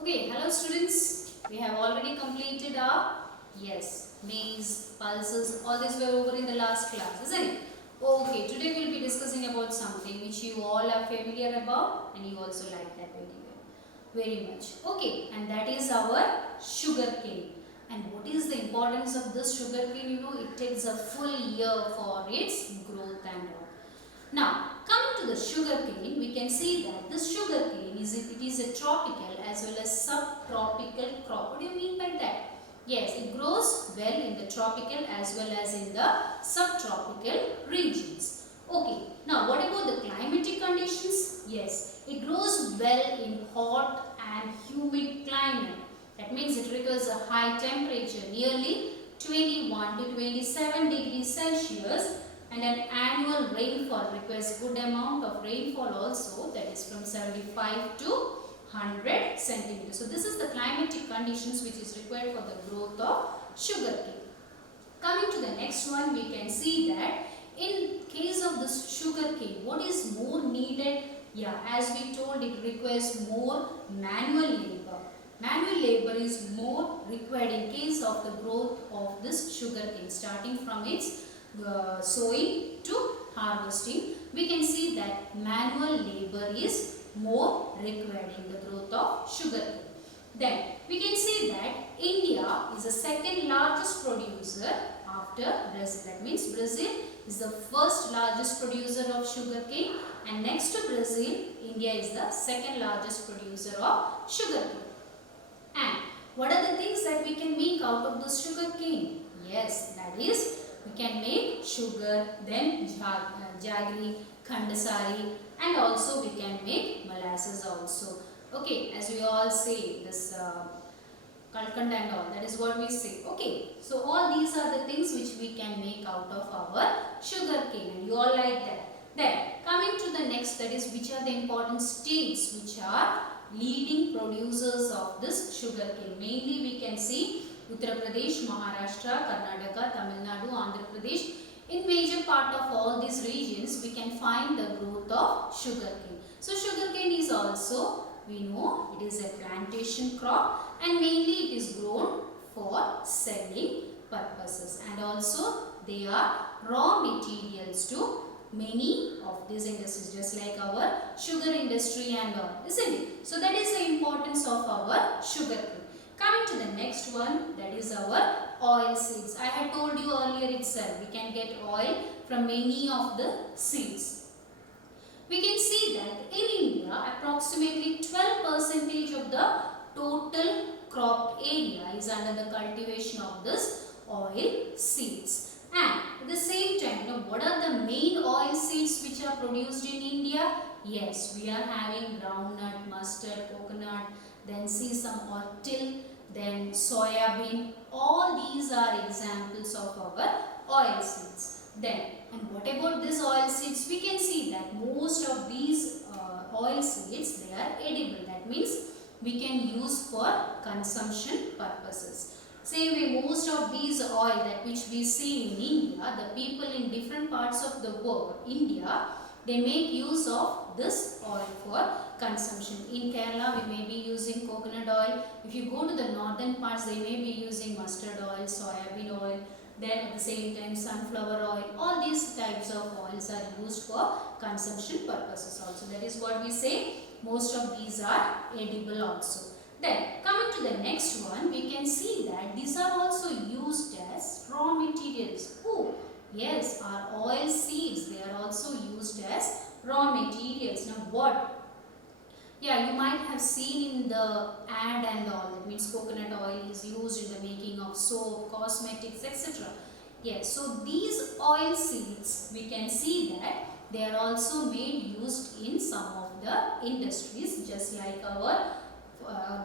Okay, hello students. We have already completed our maize, pulses, all these were over in the last class, isn't it? Okay, today we'll be discussing about something which you all are familiar about and you also like that very much. Okay, and that is our sugar cane. And what is the importance of this sugar cane? You know, it takes a full year for its growth and all. Now, coming to the sugar cane, we can see that this sugar cane is a tropical as well as subtropical crop. What do you mean by that? Yes, it grows well in the tropical as well as in the subtropical regions. Okay, now what about the climatic conditions? Yes, it grows well in hot and humid climate. That means it requires a high temperature, nearly 21 to 27 degrees Celsius, and an annual rainfall requires good amount of rainfall also, that is from 75 to 100 centimeters. So this is the climatic conditions which is required for the growth of sugar cane. Coming to the next one, we can see that in case of this sugar cane, what is more needed? Yeah, as we told, it requires more manual labor. Manual labor is more required in case of the growth of this sugar cane, starting from its sowing to harvesting. We can see that manual labor is more required in the growth of sugar cane. Then we can see that India is the second largest producer after Brazil. That means Brazil is the first largest producer of sugar cane, and next to Brazil, India is the second largest producer of sugar cane. And what are the things that we can make out of this sugar cane? Yes, that is, we can make sugar, then jaggery, khandasari, and also we can make molasses also. Okay, as we all say, this kalkand and all, that is what we say. Okay, so all these are the things which we can make out of our sugar cane, and you all like that. Then, coming to the next, that is, which are the important states which are leading producers of this sugar cane. Mainly we can see Uttar Pradesh, Maharashtra, Karnataka, Tamil Nadu, Andhra Pradesh. In major part of all these regions, we can find the growth of sugar cane. So sugar cane is also, we know, it is a plantation crop, and mainly it is grown for selling purposes, and also they are raw materials to many of these industries, just like our sugar industry and all, isn't it? So that is the importance of our sugar cane. Coming to the next one, that is our oil seeds. I had told you earlier itself, we can get oil from many of the seeds. We can see that in India, approximately 12% of the total crop area is under the cultivation of this oil seeds. And at the same time, what are the main oil seeds which are produced in India? Yes, we are having groundnut, mustard, coconut, then sesame or till, then soya bean. All these are examples of our oil seeds. Then, and what about these oil seeds? We can see that most of these oil seeds, they are edible. That means we can use for consumption purposes. Same way, most of these oil that which we see in India, the people in different parts of the world, India, they make use of this oil for consumption. In Kerala, we may be using coconut oil. If you go to the northern parts, they may be using mustard oil, soya bean oil, then at the same time sunflower oil. All these types of oils are used for consumption purposes also. That is what we say, most of these are edible also. Then coming to the next one, we can see that these are also used as raw materials. Oh, yes, our oil seeds, they are also used as raw materials. Now what? Yeah, you might have seen in the ad and all, that means coconut oil is used in the making of soap, cosmetics, etc. Yes, so these oil seeds, we can see that they are also made used in some of the industries, just like our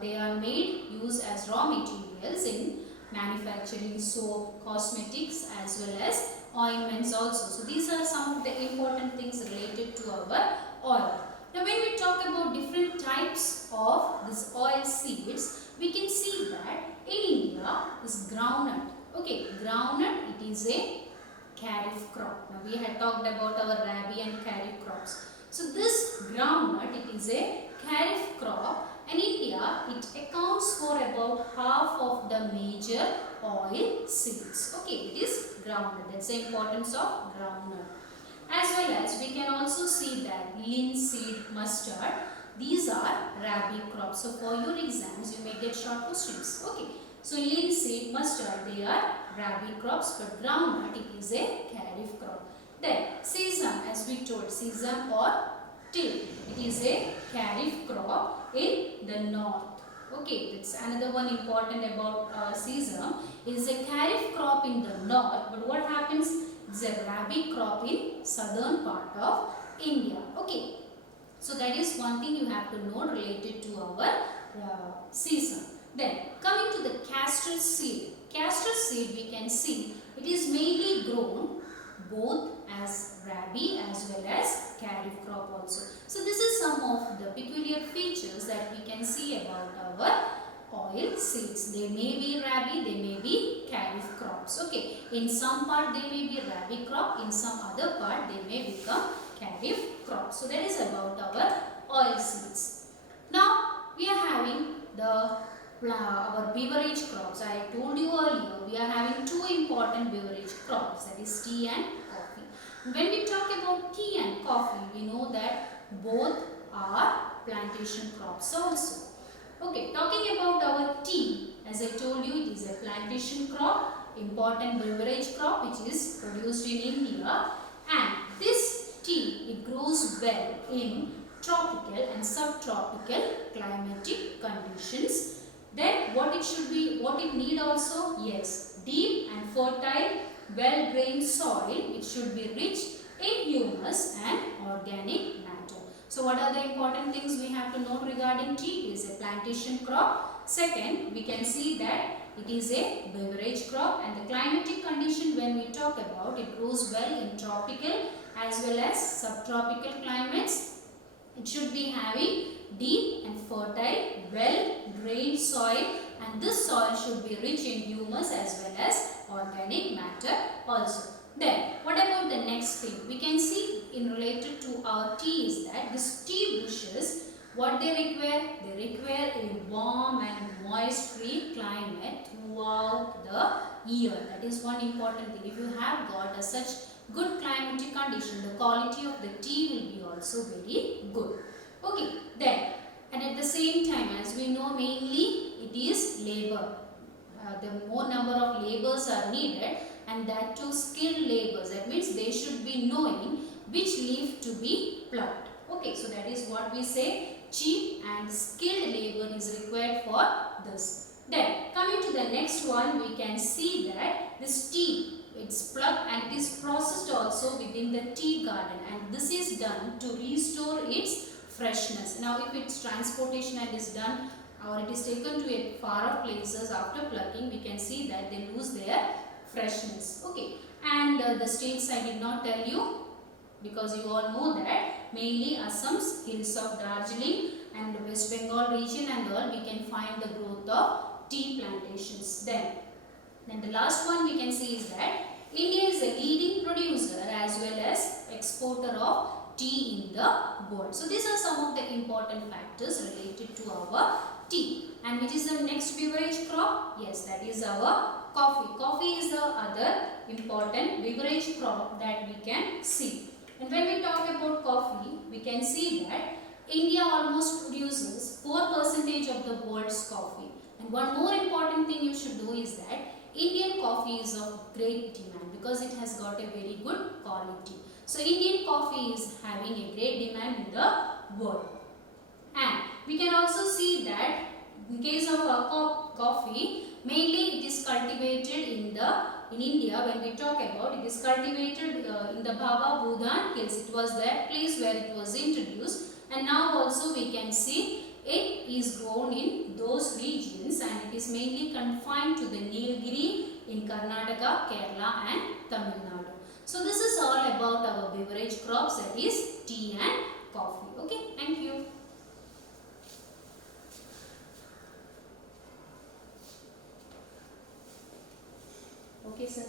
they are made use as raw materials in manufacturing soap, cosmetics as well as ointments also. So these are some of the important things related to our oil. Now when we talk about different types of this oil seeds, we can see that in India is groundnut. Okay, groundnut, it is a kharif crop. Now we had talked about our rabi and kharif crops. So this groundnut, it is a kharif crop, and India, it accounts for about half of the major oil seeds. Okay, it is groundnut. That's the importance of groundnut. As well as we can also see that linseed, mustard, these are rabi crops. So for your exams, you may get short questions. Okay, so linseed, mustard, they are rabi crops, but groundnut, it is a kharif crop. Then sesame, as we told, sesame or till, it is a kharif crop in the north. Okay, that's another one important about sesame. It is a kharif crop in the north, but what happens? It's a rabi crop in southern part of India. Okay, so that is one thing you have to know related to our sesame. Then coming to the castor seed. Castor seed, we can see it is mainly grown both as rabi as well as kharif crop also. So this is some of the peculiar features that we can see about our oil seeds. They may be rabi, they may be kharif crops. Okay, in some part they may be rabi crop, in some other part they may become kharif crops. So that is about our oil seeds. Now we are having our beverage crops. I told you earlier we are having two important beverage crops, that is tea and coffee. When we talk about tea and coffee, we know that both are plantation crops also. Okay, talking about our tea, as I told you, it is a plantation crop, important beverage crop which is produced in India, and this tea, it grows well in tropical and subtropical climatic conditions. Then what it need also? Yes, deep and fertile, well-drained soil. It should be rich in humus and organic matter. So what are the important things we have to know regarding tea? It is a plantation crop. Second, we can see that it is a beverage crop, and the climatic condition when we talk about, it grows well in tropical as well as subtropical climates. It should be having deep and fertile, well-drained soil, and this soil should be rich in humus as well as organic matter also. Then, what about the next thing? We can see in related to our tea is that these tea bushes, what they require? They require a warm and moist-free climate throughout the year. That is one important thing. If you have got such good climatic condition, the quality of the tea will be also very good. Okay, then, and at the same time, as we know, mainly it is labor. The more number of laborers are needed, and that too skilled laborers. That means they should be knowing which leaf to be plucked. Okay, so that is what we say, cheap and skilled labor is required for this. Then, coming to the next one, we can see that this tea, it's plucked and it is processed also within the tea garden, and this is done to restore its freshness. Now if its transportation and is done or it is taken to a far off places after plucking, we can see that they lose their freshness. Okay, and the states I did not tell you, because you all know that mainly Assam's hills of Darjeeling and the West Bengal region and all, we can find the growth of tea plantations. Then the last one we can see is that India is a leading producer as well as exporter of tea in the world. So these are some of the important factors related to our tea. And which is the next beverage crop? Yes, that is our coffee. Coffee is the other important beverage crop that we can see. And when we talk about coffee, we can see that India almost produces 4% of the world's coffee. And one more important thing you should know is that Indian coffee is of great demand because it has got a very good quality. So Indian coffee is having a great demand in the world. And we can also see that in case of coffee, mainly it is cultivated in India. When we talk about, it is cultivated in the Baba Budan hills. It was that place where it was introduced, and now also we can see it is grown in those regions, and it is mainly confined to the Nilgiri in Karnataka, Kerala and Tamil Nadu. So this is all about our beverage crops, that is tea and coffee. Okay, thank you. Okay, sir.